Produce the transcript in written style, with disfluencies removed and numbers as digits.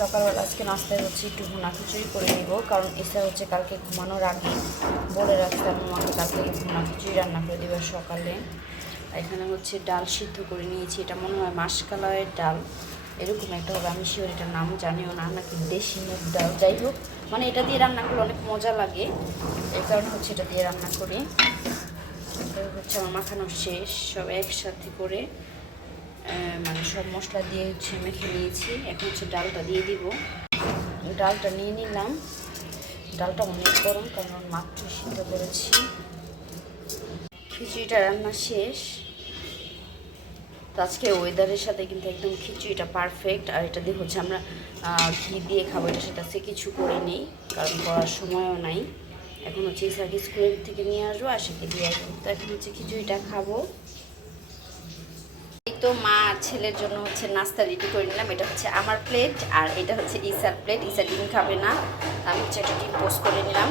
সকালবেলা আজকে নাস্তায় হচ্ছে একটু ভুনা খিচুড়ি করে নিব, কারণ এসা হচ্ছে কালকে ঘুমানোর আগে বলে রাখতে আমি মাকে কালকে ভুনা খিচুড়ি রান্না করে দেবে সকালে। এখানে হচ্ছে ডাল সিদ্ধ করে নিয়েছি, এটা মনে হয় মাসকালাইয়ের ডাল এরকম একটা হবে, আমি শিওর এটার নাম জানিও না, নাকি দেশি মুগ ডাল, যাই হোক মানে এটা দিয়ে রান্না করলে অনেক মজা লাগে, এই কারণে হচ্ছে এটা দিয়ে রান্না করি। এটা হচ্ছে আমার মাখানো শেষ, সব একসাথে করে মানে সব মশলা দিয়ে হচ্ছে মেখে নিয়েছি। এখন হচ্ছে ডালটা দিয়ে দিব, ডালটা নিয়ে নিলাম। ডালটা অনেক গরম কারণ মাত্র সিদ্ধ করেছি। খিচুড়িটা রান্না শেষ। তো আজকে ওয়েদারের সাথে কিন্তু একদম খিচুড়িটা পারফেক্ট। আর এটা দিয়ে হচ্ছে আমরা ঘি দিয়ে খাবো, এটা সেটা সে কিছু করে নেই কারণ করার সময়ও নাই। এখন হচ্ছে ইসাকে স্কুলের থেকে নিয়ে আসবো আর সেকে দিয়ে আসবো। তো এখন হচ্ছে খিচুড়িটা খাবো। তো মা আর ছেলের জন্য হচ্ছে নাস্তা রেডি করে নিলাম। এটা হচ্ছে আমার প্লেট আর এটা হচ্ছে ইসার প্লেট। ইসা ডিম খাবে না, আমি হচ্ছে একটা ডিম পোস্ট করে নিলাম।